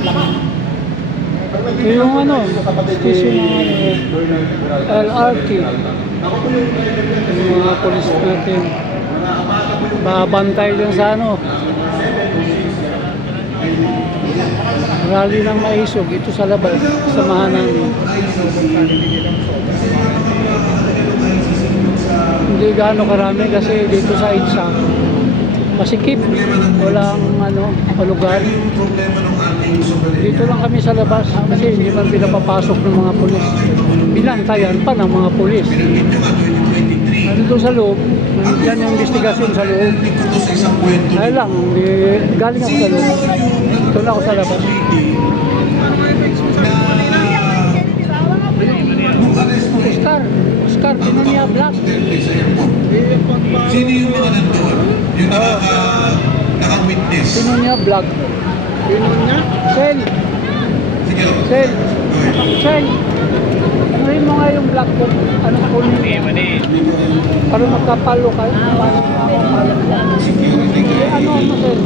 Ito yung ano, station ng LRT. Yung mga polis natin. Babantay din sa ano. Rally ng Maisog, ito sa labas, samahan namin. Hindi gaano karami kasi dito sa EDSA masikip, walang ano, lugar. Dito lang kami sa labas kasi hindi man pinapapasok ng mga pulis. Binantayan pa ng mga pulis. Nandito sa loob, yan yung investigasyon sa loob. Kaya lang, galing ako sa loob. Ito na ako sa labas. Oscar, Pinonia Black. Sino yung mga nandoon? Yung naka-witness? Pinonia Black. Pinonia? Sel. Sige. Sel. Anuhin mo nga yung black ko. Ano ko niya? Para magkapalo kayo. Security guard. Ano mo, Sel?